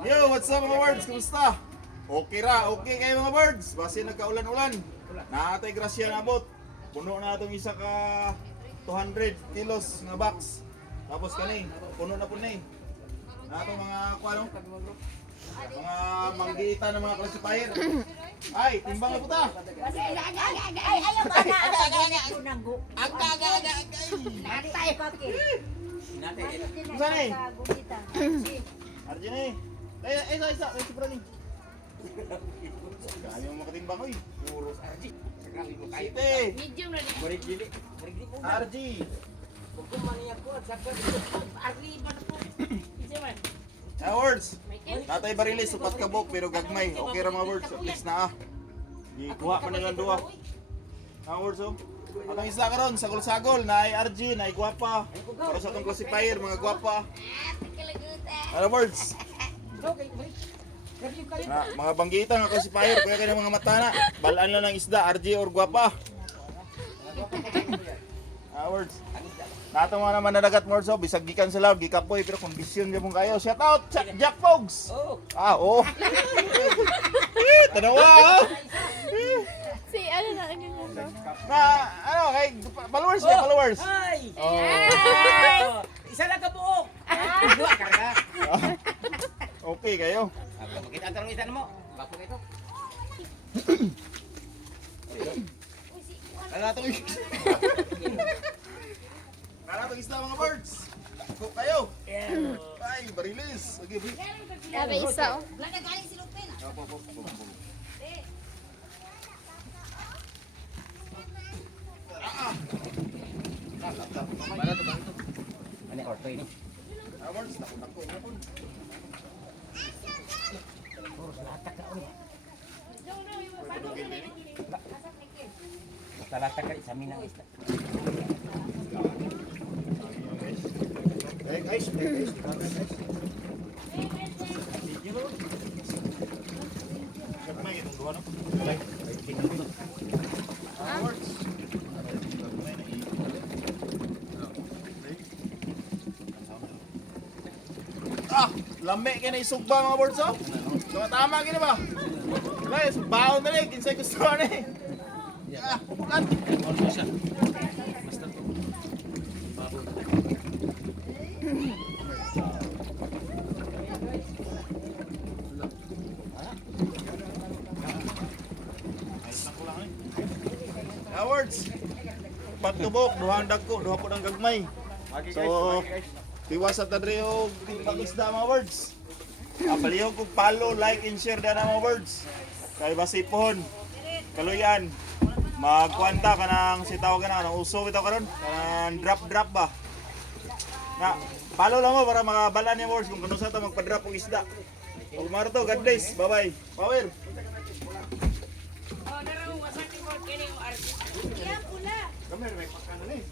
Yo, what's up mga birds? Kumusta? Okay ra, okay kayo mga birds. Base nagkaulan-ulan. Naatay grasya na abot. Puno na itong isa ka 200 kilos nga box. Tapos kani, puno na po na eh. Natong mga kuano? Mga manggita ng mga classifier. Ay, timbang na po ta. Saan eh? Arjun eh. Isa. May supra ni. Kaya mo makatimbang ko eh. Puros RG. Site. Medium na din. RG. Words. Natay barilis supat ka bok pero gagmay. Okay ra mga words. At least na ah. Kuha pa nilang duwa. Words oh. Atong isla karon sagol-sagol na ay RG na ay gwapa. Para sa atong classifier mga gwapa. Ano words? Na, mga banggita nga classifier kaya kaya mga mata na. Balaan lang ng isda RG or gwapa. Words. Nato mga naman nadagat more so bisag gikan sa law gikapoy pero kondisyon gyud mong kayo. Shout out Jack Fogs. Oo. Tanawa. Si ano na ano Na ano kay followers. Ay! Oh. Isa lang ka buok! Dua karga! Okay kayo. Makita ang tarong isa mo. Bapo ka ito. Kala to isda mga birds. Go kayo. Ay, barilis. Okay, bri. Sabi isa oh. Para to, para to. Ano orto ini? Birds, nako. Talatak ka sa minang isda. Guys. Gagmay itong duha no? Birds. Lami ka na isugba mga birds oh. So tama ka na ba? Guys, baon na rin. Kinsay gusto na eh. Bukan. Awards. Pagtubok, duhang dagko, duha po ng gagmay. So, tiwas sa tadreo, timbang isda mga words. Palihog kong follow, like, and share na mga words. Kaya basipon, kaluyan, magkwanta ka ng sitaw ka na, ng uso ito ka ron, ng drop ba. Na, follow lang mo para makabala niya words kung kanusa ito magpa-drop ng isda. Pag to, God bless, bye-bye. Power! Kami, may pakano na eh.